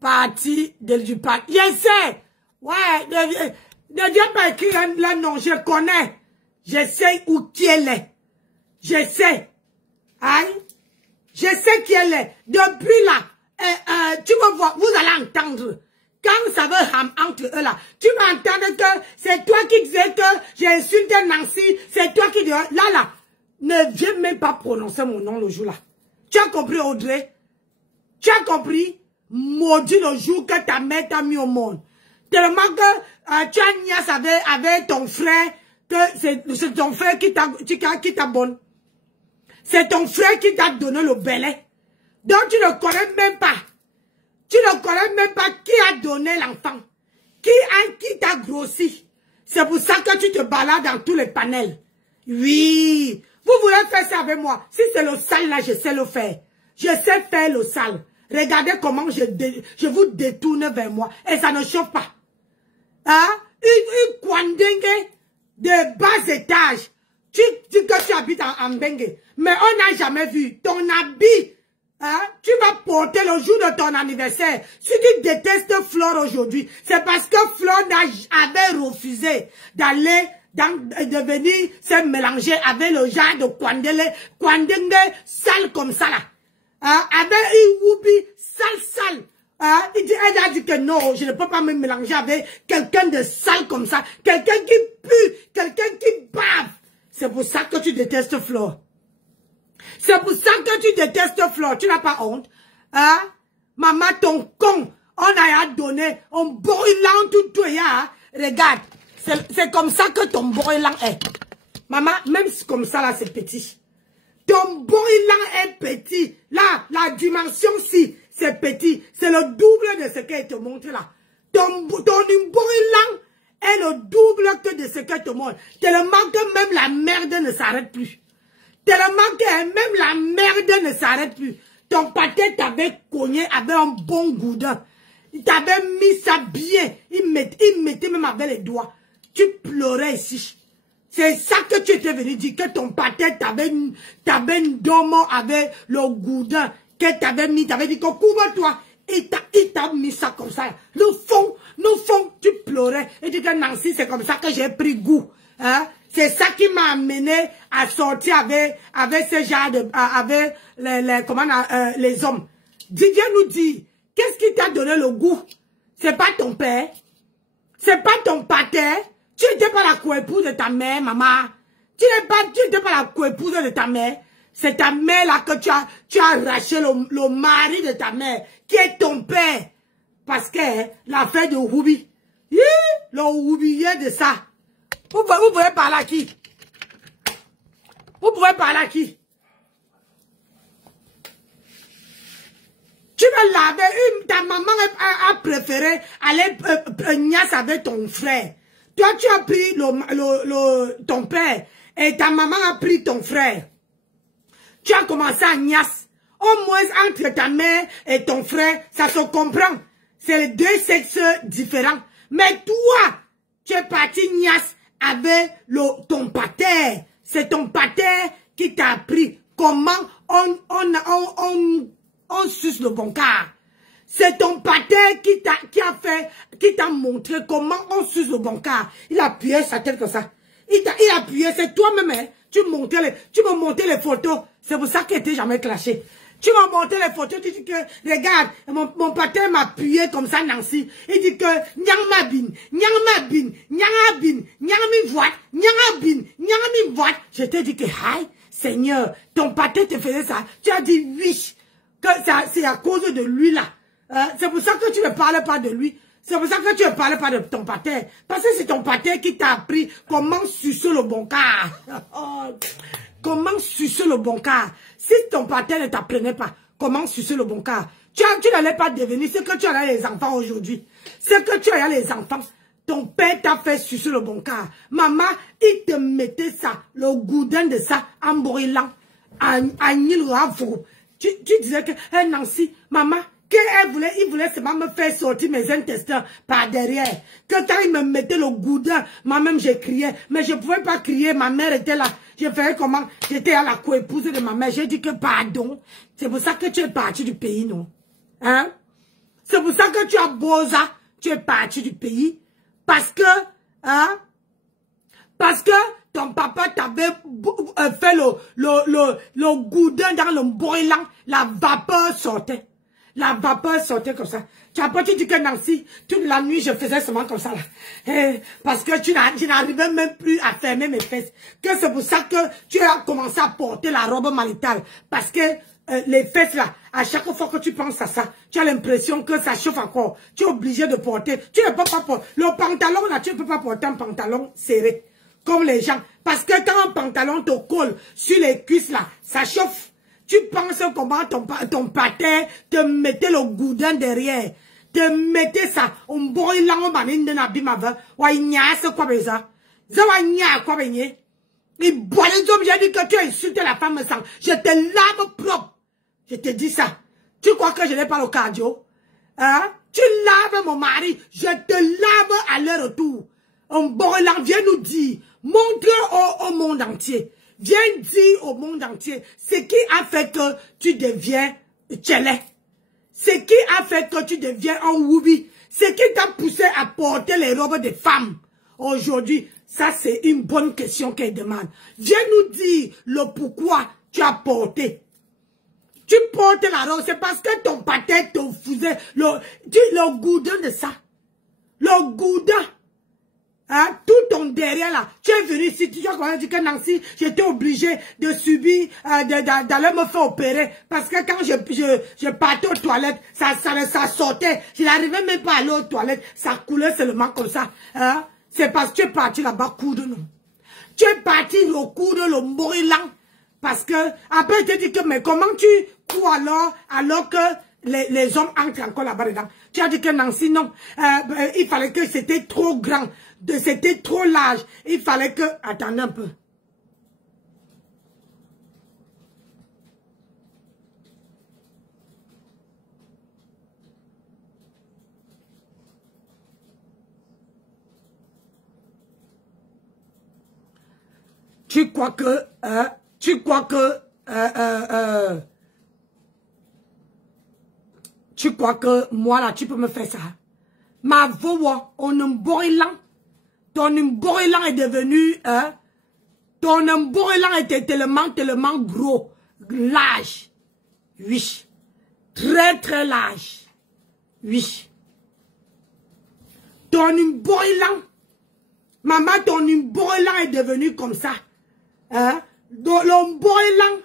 partie du parti. Je sais. Ouais. Ne viens pas écrire le nom. Je connais. Je sais où qui elle est. Je sais. Aïe. Je sais qui elle est. Depuis là, tu vas voir, vous allez entendre. Quand ça veut entre eux là, tu vas entendre que c'est toi qui disais que j'ai insulté Nancy. C'est toi qui dis, là, ne viens même pas prononcer mon nom le jour là. Tu as compris, Audrey? Tu as compris? Maudit le jour que ta mère t'a mis au monde. Tellement que tu as niaise avec ton frère, que c'est ton frère qui t'abonne. C'est ton frère qui t'a donné le belai. Donc tu ne connais même pas. Tu ne connais même pas qui a donné l'enfant. Qui t'a grossi. C'est pour ça que tu te balades dans tous les panels. Oui. Vous voulez faire ça avec moi? Si c'est le sale là, je sais le faire. Je sais faire le sale. Regardez comment je vous détourne vers moi. Et ça ne chauffe pas. Hein? Une Kwandengue de bas étage. Tu dis que tu habites en Bengue. Mais on n'a jamais vu ton habit. Hein? Tu vas porter le jour de ton anniversaire. Si tu détestes Flore aujourd'hui, c'est parce que Flore avait refusé d'aller de venir se mélanger avec le genre de Kwandengue sale comme ça là. Hein? Avec une woubi sale. Hein? Elle a dit que non, je ne peux pas me mélanger avec quelqu'un de sale comme ça. Quelqu'un qui pue, quelqu'un qui bave. C'est pour ça que tu détestes Flore. C'est pour ça que tu détestes Flore. Tu n'as pas honte. Hein? Maman, ton con, on a donné un brûlant tout. Hein? Regarde, c'est comme ça que ton brûlant est. Maman, même si comme ça là, c'est petit. Ton brûlant est petit. Là, la dimension si, c'est petit. C'est le double de ce qu'elle te montre là. Ton brûlant est le double que de ce qu'elle te montre. Tellement que même la merde ne s'arrête plus. Tellement que même la merde ne s'arrête plus. Ton pâté t'avait cogné avec un bon goudin. Il t'avait mis ça bien. Il mettait même avec les doigts. Tu pleurais ici. C'est ça que tu étais venu dire, que ton pâté t'avait une domo avec le goudin. Que t'avais mis, t'avais dit que couvre-toi. Il t'a mis ça comme ça. Le fond, tu pleurais. Et tu dis que Nancy, c'est comme ça que j'ai pris goût. Hein? C'est ça qui m'a amené à sortir avec ce genre de, avec les hommes. Didier nous dit, qu'est-ce qui t'a donné le goût? C'est pas ton père. C'est pas ton pâté. Tu n'étais pas la coépouse de ta mère, maman. Tu n'étais pas la coépouse de ta mère. C'est ta mère là que tu as arraché le mari de ta mère, qui est ton père. Parce que l'affaire de Roubi, le Roubier de ça. Vous pouvez parler à qui? Vous pouvez parler à qui? Tu vas laver ta maman a préféré aller niasse avec ton frère. Toi, tu as pris ton père et ta maman a pris ton frère. Tu as commencé à niasse. Au moins, entre ta mère et ton frère, ça se comprend. C'est les deux sexes différents. Mais toi, tu es parti niasse avec ton pater. C'est ton pater qui t'a appris comment on suce le bon quart. C'est ton pater qui t'a montré comment on suce le bon quart. Il a appuyé sa tête comme ça. Il a appuyé, c'est toi-même, hein. Tu me montrais les photos. C'est pour ça qu'il n'était jamais clashé. Tu m'as montré les photos, tu dis que, regarde, mon pater m'a appuyé comme ça, Nancy. Il dit que, je te dis que, hi, Seigneur, ton pater te faisait ça. Tu as dit oui, que c'est à cause de lui là. C'est pour ça que tu ne parles pas de lui. C'est pour ça que tu ne parles pas de ton pater. Parce que c'est ton pater qui t'a appris comment sucer le bon quart. Comment sucer le bon quart. Si ton pater ne t'apprenait pas comment sucer le bon quart, tu n'allais pas devenir ce que tu as les enfants aujourd'hui. Ce que tu as les enfants, ton père t'a fait sucer le bon quart. Maman, il te mettait ça, le goudin de ça, en brûlant, en île ravo. Tu disais que, hey Nancy, maman, il voulait seulement me faire sortir mes intestins par derrière. Que quand il me mettait le goudin, moi-même je criais. Mais je ne pouvais pas crier, ma mère était là. Je faisais comment? J'étais à la coépouse de ma mère. J'ai dit que pardon. C'est pour ça que tu es parti du pays, non? Hein? C'est pour ça que tu as bosa. Tu es parti du pays. Parce que, hein? Parce que ton papa t'avait fait le goudin dans le brûlant. La vapeur sortait. La vapeur sortait comme ça. Tu as pas dit que Nancy, toute la nuit, je faisais seulement comme ça là. Parce que tu n'arrivais même plus à fermer mes fesses. Que c'est pour ça que tu as commencé à porter la robe maritale. Parce que les fesses là, à chaque fois que tu penses à ça, tu as l'impression que ça chauffe encore. Tu es obligé de porter. Tu ne peux pas porter. Le pantalon là, tu ne peux pas porter un pantalon serré. Comme les gens. Parce que quand un pantalon te colle sur les cuisses là, ça chauffe. Tu penses comment ton pater te mettait le goudin derrière. Te mettait ça. On brûle là, on va n'en abîme avant. Ou il n'y a ce quoi ça. Ça va n'y a quoi venir. Il boit les hommes, j'ai dit que tu as insulté la femme sang. Je te lave propre. Je te dis ça. Tu crois que je n'ai pas le cardio? Hein? Tu laves mon mari, je te lave à leur retour. Un Borilan, viens nous dire, montre au monde entier. Viens dire au monde entier ce qui a fait que tu deviens tchélé. Ce qui a fait que tu deviens un woubi. Ce qui t'a poussé à porter les robes des femmes. Aujourd'hui, ça c'est une bonne question qu'elle demande. Viens nous dire le pourquoi tu as porté. Tu portes la robe, c'est parce que ton pâté te faisait le goudin de ça. Le goudin. Hein, tout ton derrière là. Tu es venu ici, tu as dit que Nancy, j'étais obligée de subir, d'aller me faire opérer. Parce que quand je partais aux toilettes, ça sortait. Je n'arrivais même pas à aller aux toilettes. Ça coulait seulement comme ça. Hein? C'est parce que tu es parti là-bas coudre, non. Tu es parti recoudre le Morilan. Parce que, après, je te dis que, mais comment tu cours alors que les hommes entrent encore là-bas dedans? Tu as dit que Nancy, non. Il fallait que c'était trop grand. C'était trop large. Il fallait que... Attendez un peu. Tu crois moi là, tu peux me faire ça? Ma voix, on un Borilan. Ton Borilan est devenu, ton Borilan était tellement gros, large. Oui. Très, très large. Oui. Ton Borilan. Maman, ton Borilan est devenu comme ça. Hein? Le Borilan.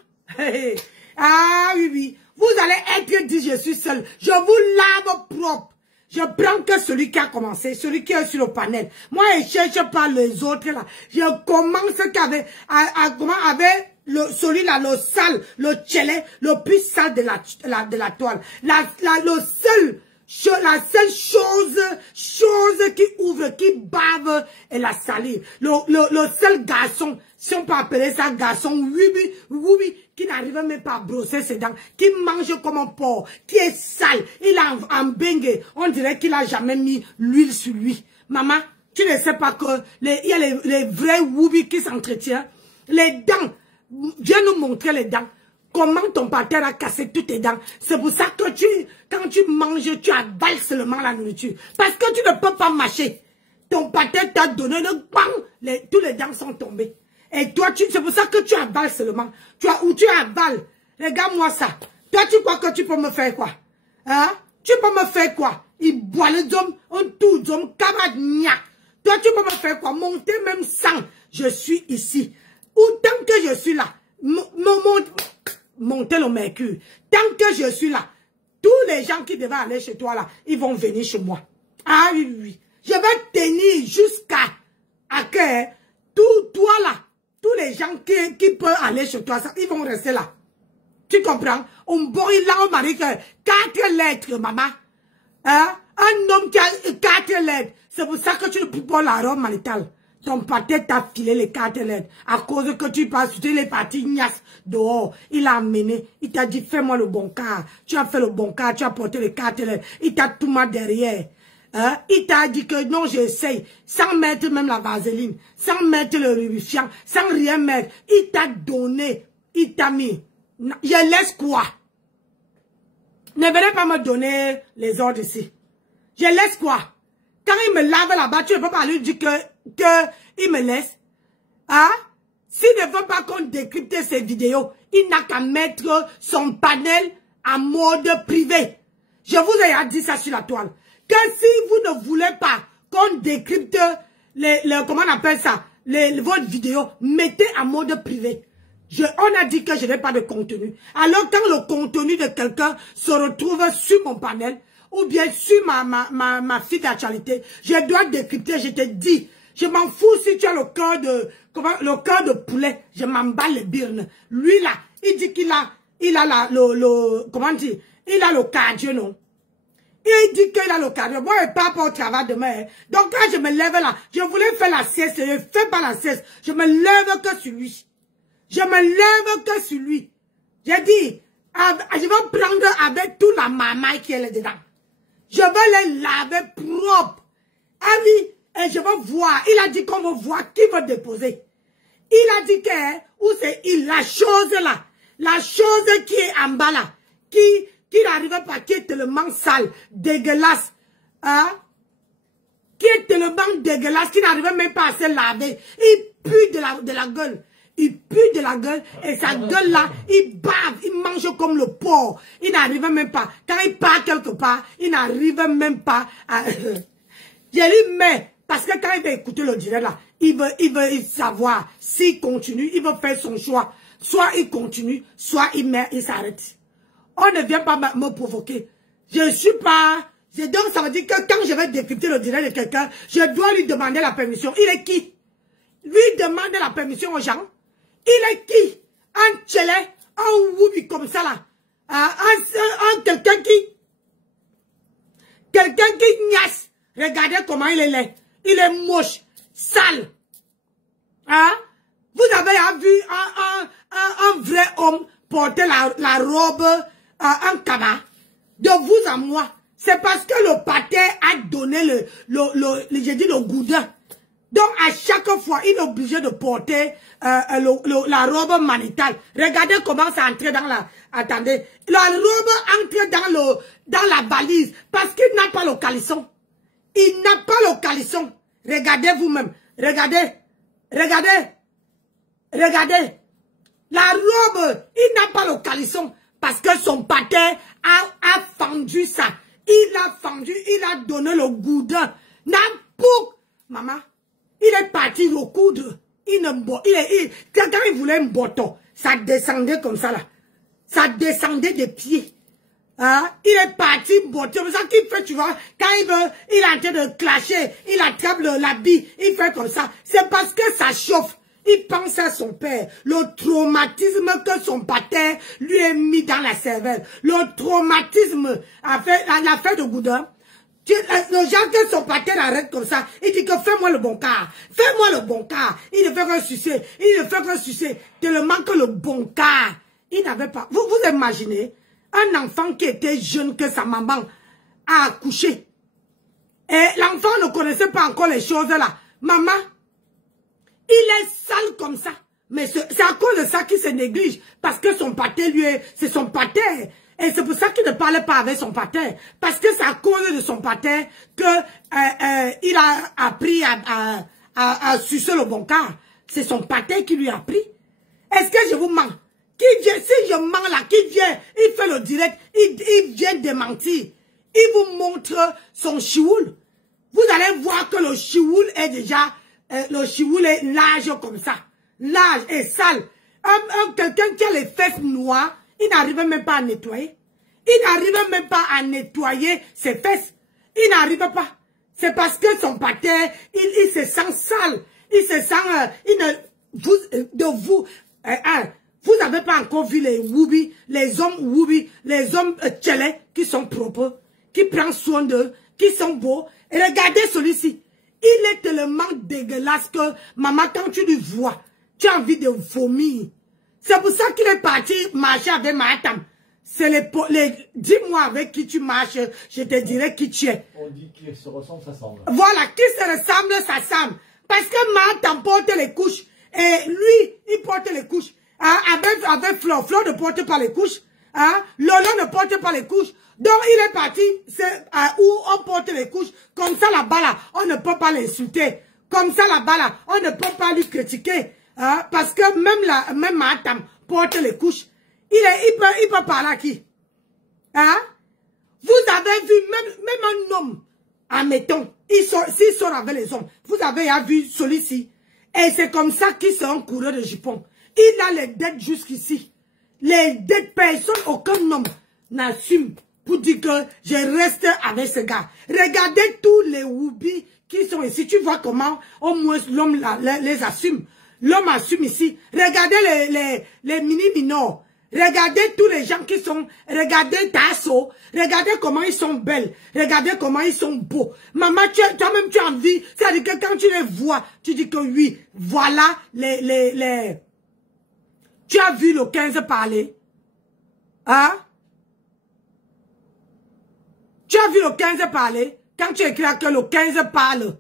Ah oui, oui. Vous allez être dit, je suis seul. Je vous lave propre. Je prends que celui qui a commencé, celui qui est sur le panel. Moi, je ne cherche pas les autres là. Je commence qu'avec celui-là, le sale, le tchélé, le plus sale de la toile. La seule chose qui ouvre, qui bave est la salive. Le seul garçon, si on peut appeler ça garçon, oui, qui n'arrive même pas à brosser ses dents, qui mange comme un porc, qui est sale, il a un bengue, on dirait qu'il a jamais mis l'huile sur lui. Maman, tu ne sais pas que il y a les vrais woubi qui s'entretiennent. Les dents, viens nous montrer les dents. Comment ton pâteur a cassé toutes tes dents. C'est pour ça que quand tu manges, tu avales seulement la nourriture. Parce que tu ne peux pas mâcher. Ton pâteur t'a donné le bang, tous les dents sont tombées. Et toi, c'est pour ça que tu avales seulement. Tu avales. Regarde-moi ça. Toi, tu crois que tu peux me faire quoi? Hein? Tu peux me faire quoi? Il boit les hommes, un tout homme, cabagnac. Toi, tu peux me faire quoi? Monter même sans. Je suis ici. Autant que je suis là. Monter le mercure. Tant que je suis là, tous les gens qui devaient aller chez toi là, ils vont venir chez moi. Ah oui, oui. Je vais tenir jusqu'à que toi là, tous les gens qui peuvent aller chez toi, ça, ils vont rester là. Tu comprends? On boit là, on marie que 4 lettres, maman. Hein? Un homme qui a 4 lettres. C'est pour ça que tu ne peux pas la robe maritale. Ton pâté t'a filé les 4 lettres. À cause que tu passes, tu es parti gnasse dehors. Il a amené. Il t'a dit, fais-moi le bon cas. Tu as fait le bon cas. Tu as porté les 4 lettres. Il t'a tout mal derrière. Hein? Il t'a dit que non, j'essaye. Sans mettre même la vaseline. Sans mettre le lubrifiant. Sans rien mettre. Il t'a donné. Il t'a mis. Je laisse quoi? Ne venez pas me donner les ordres ici. Je laisse quoi? Quand il me lave là-bas, tu ne peux pas lui dire qu'il me laisse. Hein? S'il ne veut pas qu'on décrypte ces vidéos, il n'a qu'à mettre son panel en mode privé. Je vous ai dit ça sur la toile. Que si vous ne voulez pas qu'on décrypte comment on appelle ça, votre vidéo, mettez en mode privé. On a dit que je n'ai pas de contenu. Alors quand le contenu de quelqu'un se retrouve sur mon panel, ou bien sur ma fille d'actualité, je dois décrypter, je te dis, je m'en fous si tu as le cœur de poulet, je m'emballe les birnes. Lui là, il dit qu'il a, comment dire, il a le cardio, non? Il dit qu'il a l'occasion. Moi, je pars pas au travail demain. Donc, quand je me lève là, je voulais faire la sieste. Je ne fais pas la sieste. Je me lève que sur lui. Je me lève que sur lui. J'ai dit, je vais prendre avec toute la mamaille qui est là-dedans. Je vais les laver propre. Ah oui, et je vais voir. Il a dit qu'on va voir qui va déposer. Il a dit que, où c'est la chose là, la chose qui est en bas là, qui n'arrive pas, qui est tellement sale, dégueulasse, hein, qui est tellement dégueulasse, qui n'arrive même pas à se laver. Il pue de la gueule. Il pue de la gueule et sa gueule là, il bave, il mange comme le porc. Il n'arrive même pas. Quand il part quelque part, il n'arrive même pas à... J'ai dit, mais, parce que quand il va écouter le direct là, il veut savoir s'il continue, il veut faire son choix. Soit il continue, soit il s'arrête. On ne vient pas me provoquer. Je suis pas... Donc ça veut dire que quand je vais décrypter le direct de quelqu'un, je dois lui demander la permission. Il est qui? Lui demander la permission aux gens. Il est qui? Un tchélé, un woubi comme ça là. Quelqu'un qui niasse. Regardez comment il est laid. Il est moche, sale. Hein? Vous avez vu un vrai homme porter la robe en cabas. De vous à moi. C'est parce que le pâté a donné le goudin. Donc, à chaque fois, il est obligé de porter la robe maritale. Regardez comment ça entre dans la... Attendez. La robe entre dans la valise parce qu'il n'a pas le caleçon. Il n'a pas le caleçon. Regardez vous-même. Regardez. Regardez. Regardez. La robe, il n'a pas le caleçon parce que son pâté a fendu ça. Il a fendu, il a donné le goudin. Maman. Il est parti recoudre. Quand il voulait un bâton, ça descendait comme ça là. Ça descendait des pieds. Hein? Il est parti botter. C'est ça qu'il fait, tu vois. Quand il est en train de clasher, il attrape l'habit, il fait comme ça. C'est parce que ça chauffe. Il pense à son père. Le traumatisme que son père lui est mis dans la cervelle. Le traumatisme, l'affaire de Goudin. Le gens que son pâté l'arrête comme ça, il dit que fais-moi le bon cas. Fais-moi le bon cas. Il ne fait qu'un sucer. Il ne fait qu'un sucer. Tellement que le bon cas. Il n'avait pas. Vous imaginez un enfant qui était jeune que sa maman a accouché. Et l'enfant ne connaissait pas encore les choses là. Maman, il est sale comme ça. Mais c'est à cause de ça qu'il se néglige. Parce que son pâté, c'est son pâté. Et c'est pour ça qu'il ne parlait pas avec son pâté. Parce que c'est à cause de son pâté que il a appris à sucer le bon cas. C'est son pâté qui lui a appris. Est-ce que je vous mens? Si je mens là, qui vient, il fait le direct, il vient démentir. Il vous montre son chioul. Vous allez voir que le chioul est déjà, le chioul est large comme ça. Large et sale. Quelqu'un qui a les fesses noires, il n'arrive même pas à nettoyer. Il n'arrive même pas à nettoyer ses fesses. Il n'arrive pas. C'est parce que son pâté, il se sent sale. Il se sent, vous n'avez pas encore vu les woubi, les hommes woubi, les hommes tchélés qui sont propres, qui prennent soin d'eux, qui sont beaux. Et regardez celui-ci. Il est tellement dégueulasse que, maman, quand tu lui vois, tu as envie de vomir. C'est pour ça qu'il est parti marcher avec Mahatam. C'est dis-moi avec qui tu marches, je te dirai qui tu es. On dit qu'ils se ressemblent, ça semble. Voilà, qui se ressemble, ça semble. Parce que Mahatam porte les couches. Et lui, il porte les couches. Hein, avec Flo ne porte pas les couches. Hein, Lolo ne porte pas les couches. Donc il est parti où on porte les couches. Comme ça là-bas là, on ne peut pas l'insulter. Comme ça là-bas là, on ne peut pas lui critiquer. Hein, parce que même Mahatam porte les couches. Il peut parler à qui? Hein? Vous avez vu même un homme, admettons, s'il sort avec les hommes. Vous avez vu celui-ci. Et c'est comme ça qu'il sort en coureur de jupon. Il a les dettes jusqu'ici. Les dettes, personne, aucun homme n'assume pour dire que je reste avec ce gars. Regardez tous les woubis qui sont ici. Tu vois comment au moins l'homme les assume. L'homme assume ici. Regardez les mini-minors. Regardez tous les gens qui sont... Regardez Tasso. Regardez comment ils sont belles. Regardez comment ils sont beaux. Maman, toi-même, tu as envie. C'est-à-dire que quand tu les vois, tu dis que oui, voilà les... Tu as vu le 15 parler. Hein? Tu as vu le 15 parler? Quand tu écris que le 15 parle.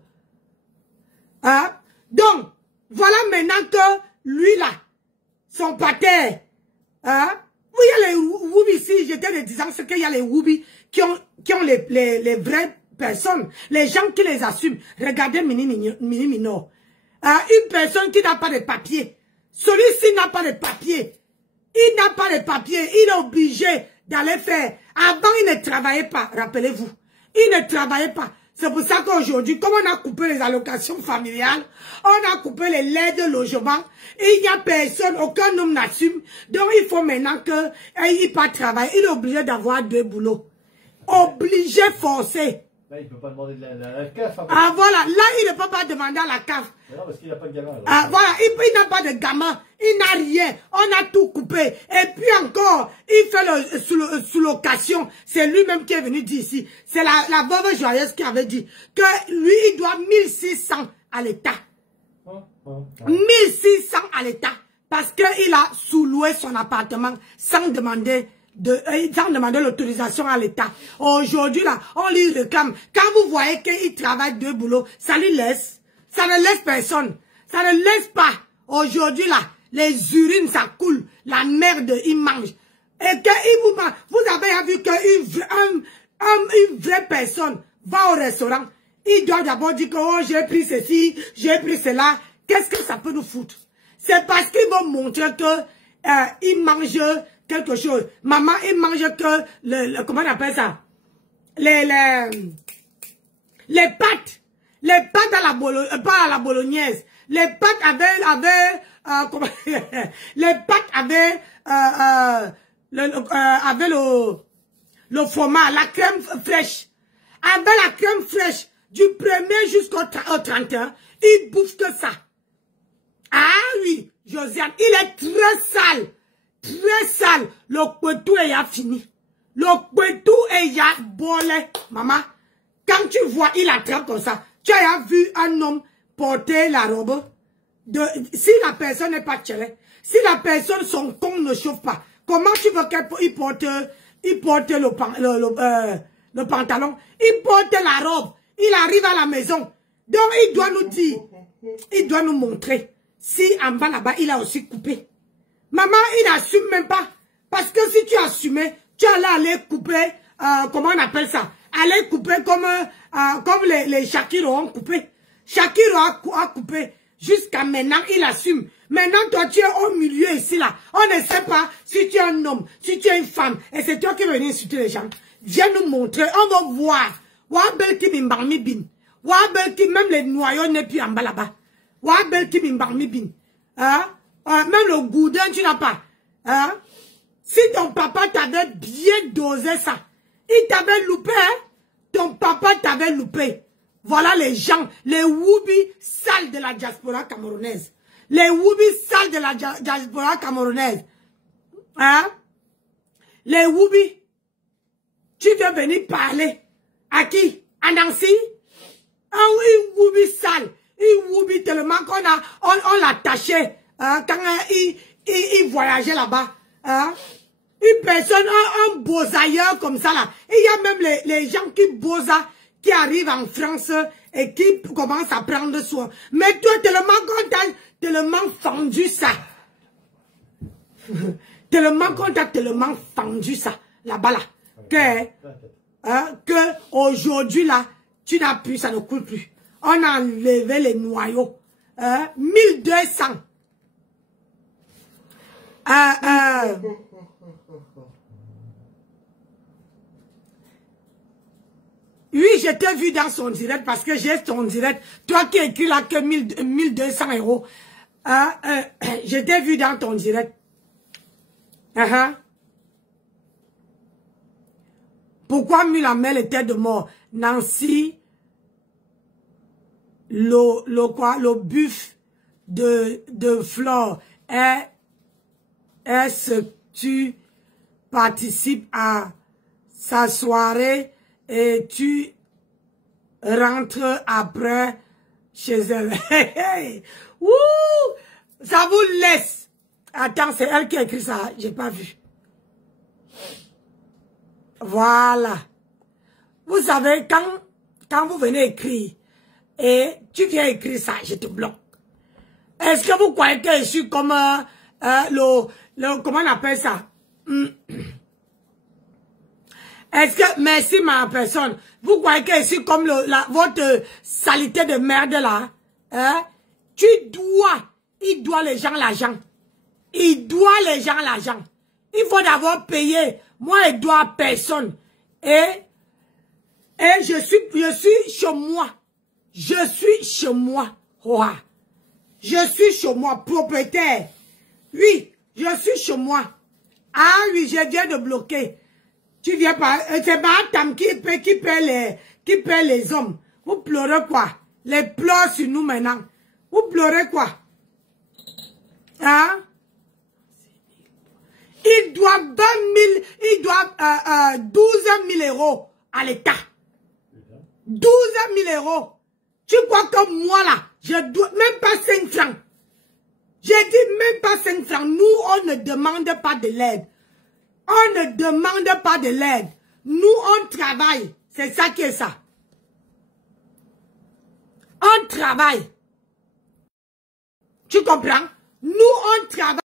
Hein? Donc, voilà maintenant que lui là, son pater... Hein? Oui, il y a les Woubi ici, j'étais le disant, c'est qu'il y a les Woubi qui ont les vraies personnes, les gens qui les assument. Regardez Mini Minor. Une personne qui n'a pas de papier. Celui-ci n'a pas de papier. Il n'a pas de papier. Il est obligé d'aller faire. Avant, il ne travaillait pas, rappelez-vous. Il ne travaillait pas. C'est pour ça qu'aujourd'hui, comme on a coupé les allocations familiales, on a coupé les aides de logement, il n'y a personne, aucun homme n'assume. Donc il faut maintenant qu'il pas travailler. Il est obligé d'avoir 2 boulots. Obligé, forcé. Là, il ne peut pas demander de la CAF. Hein, ah voilà, là il ne peut pas demander à la CAF. Non, parce qu'il n'a pas de gamin. Voilà, il n'a pas de gamin, il n'a rien, on a tout coupé. Et puis encore, il fait le sous location. C'est lui-même qui est venu dire ici. C'est la veuve joyeuse qui avait dit que lui, il doit 1600 à l'État. 1600 à l'État. Parce qu'il a sous-loué son appartement sans demander l'autorisation à l'État. Aujourd'hui, là, on lui réclame. Quand vous voyez qu'il travaille 2 boulots, ça lui laisse. Ça ne laisse personne. Ça ne laisse pas. Aujourd'hui, là, les urines, ça coule. La merde, il mange. Et que vous avez vu qu'une vraie personne va au restaurant. Il doit d'abord dire que oh, j'ai pris ceci, j'ai pris cela. Qu'est-ce que ça peut nous foutre? C'est parce qu'ils vont montrer que il mange quelque chose. Maman, il mange que comment on appelle ça? Les pâtes. Les pâtes à la pas à la bolognaise. Les pâtes avaient comment, les pâtes avaient le fromage, la crème fraîche. Avec la crème fraîche du 1er jusqu'au 31, il bouffe que ça. Ah oui, Josiane, il est très sale. Très sale. Le kwetou est fini. Le kwetou est bolé. Maman, quand tu vois, il attrape comme ça. Tu as vu un homme porter la robe. Si la personne n'est pas tchélé, si la personne, son con ne chauffe pas, comment tu veux qu'il porte le pantalon? Il porte la robe. Il arrive à la maison. Donc, il doit nous dire, il doit nous montrer si en bas là-bas, il a aussi coupé. Maman, il n'assume même pas. Parce que si tu assumais, tu allais aller couper, comment on appelle ça? Aller couper comme les Shakiro ont coupé. Shakiro a coupé. Jusqu'à maintenant, il assume. Maintenant, toi, tu es au milieu ici, là. On ne sait pas si tu es un homme, si tu es une femme. Et c'est toi qui veux venir insulter les gens. Viens nous montrer. On va voir. Même les noyaux n'est plus en bas là-bas. Même le goudin, tu n'as pas. Hein? Si ton papa t'avait bien dosé ça, il t'avait loupé, hein? Ton papa t'avait loupé. Voilà les gens, les Woubi sales de la diaspora camerounaise. Les Woubi sales de la diaspora camerounaise. Hein? Les Woubi. Tu veux venir parler à qui? À Nancy? Ah oui, Woubi sale. Il Woubi tellement on l'attachait hein, quand il voyageait là-bas. Hein? Une personne, un bosailleur comme ça là. Il y a même les gens qui bosent, qui arrivent en France et qui commencent à prendre soin. Mais toi, tellement fendu ça. tellement fendu ça, là-bas là. Que aujourd'hui là, tu n'as plus, ça ne coule plus. On a enlevé les noyaux. 1200. Oui, je t'ai vu dans son direct parce que j'ai son direct. Toi qui écris là que 1200 €. Je t'ai vu dans ton direct. Pourquoi Mulamel était de mort? Nancy, le buff de Flore est tu participes à sa soirée et tu rentres après chez elle. Ouh, ça vous laisse. Attends, c'est elle qui a écrit ça. J'ai pas vu. Voilà. Vous savez, quand vous venez écrire et tu viens écrire ça, je te bloque. Est-ce que vous croyez que je suis comme comment on appelle ça? Est-ce que, merci ma personne, vous croyez que je suis comme votre saleté de merde là? Hein? Il doit les gens l'argent. Il doit les gens l'argent. Il faut d'abord payer. Moi, il doit à personne. Et je suis chez moi. Je suis chez moi. Ouais. Je suis chez moi, propriétaire. Oui, je suis chez moi. Ah oui, je viens de bloquer. Tu viens pas, c'est pas Tam qui paie les hommes. Vous pleurez quoi? Les pleurs sur nous maintenant. Vous pleurez quoi? Hein? Il doit 20 000, il doit 12 000 euros à l'État. 12 000 euros. Tu crois que moi là, je dois même pas 5 francs. J'ai dit même pas 5 francs. Nous, on ne demande pas de l'aide. On ne demande pas de l'aide. Nous, on travaille. C'est ça qui est ça. On travaille. Tu comprends? Nous, on travaille.